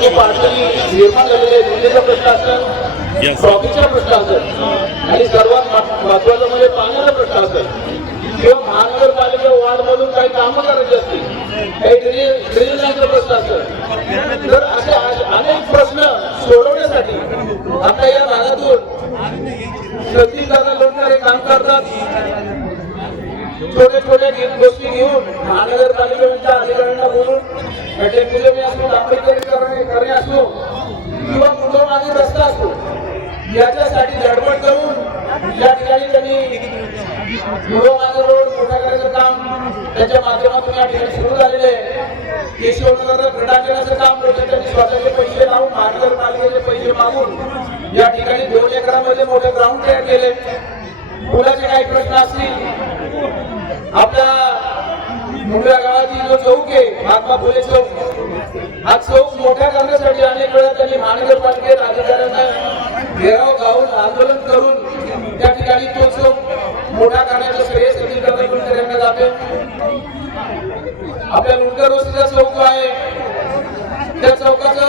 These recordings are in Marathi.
खूप अडचणी निर्माण झालेल्या आहेत. मुलीचा प्रश्न असेल, ट्रॉफीचा प्रश्न असेल आणि सर्वात महत्वाचा म्हणजे पाण्याचा प्रश्न असेल किंवा महानगरपालिका वॉर्डमधून काही कामं करायची असतील, काही ड्रेनेज लाईनचा प्रश्न असेल, तर असे अनेक प्रश्न सोडवण्यासाठी आता या भागातून सतीश दादा लोटणारे काम करतात. छोट्या छोट्या गोष्टी घेऊन महानगरपालिकेच्या अधिकाऱ्यांना बोलून पूजने असो, डांबरीकरण करणे असो किंवा पुढे मागे रस्ता असो, याच्यासाठी धडपड करून या ठिकाणी त्यांनी पुढे मागे रोड मोठा करायचं काम त्याच्या माध्यमातून या ठिकाणी सुरू झालेले आहे. केशवनगर क्रीडांगणाचं काम त्यांनी स्वतःचे पैसे लावून महानगरपालिकेचे पैसे मागून या ठिकाणी 2 एकरामध्ये मोठे ग्राउंड तयार केले. मुलाचे काही प्रश्न असतील, आपल्या मुंबई गावातील जो चौक आहे महात्मा फुले चौक, हा चौक मोठा करण्यासाठी अनेक वेळा त्यांनी महानगरपालिकेत अधिकाऱ्यांना घेराव घालून आंदोलन करून त्या ठिकाणी तो चौक मोठा करण्याचं श्रेय सतीश दादा जाते. आपल्या मुंडकर वस्तीचा चौक आहे, त्या चौकाचं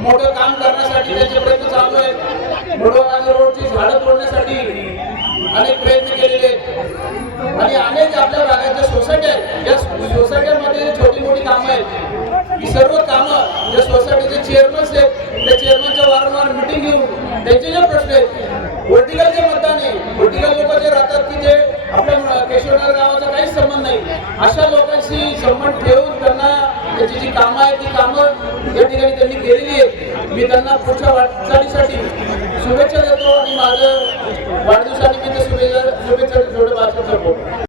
मोठं काम करण्यासाठी त्याचे प्रयत्न चालू आहेत. मुंडवा रोडची झाडं तोडण्यासाठी अनेक प्रयत्न केलेले आहेत आणि अनेक आपल्या भागाच्या सोसायट्या आहेत. या सोसायट्यांमध्ये छोटी मोठी कामं आहेत. ही सर्व कामं ज्या सोसायटीचे चेअरमन्स आहेत त्या चेअरमनच्या वारंवार मिटिंग घेऊन त्यांचे जे प्रश्न आहेत, वर्टिकलचे मतदान आहे, वर्टिकल लोक जे राहतात की जे आपल्या केशवनगर गावाचा काहीच संबंध नाही, अशा लोकांशी संबंध ठेवून त्यांना त्याची जी कामं आहेत ती कामं या ठिकाणी त्यांनी केलेली आहेत. मी त्यांना पुढच्या वाटचालीसाठी शुभेच्छा देतो आणि माझं वाढदिवसानिमित्त शुभेच्छा जोडे भाषण करतो.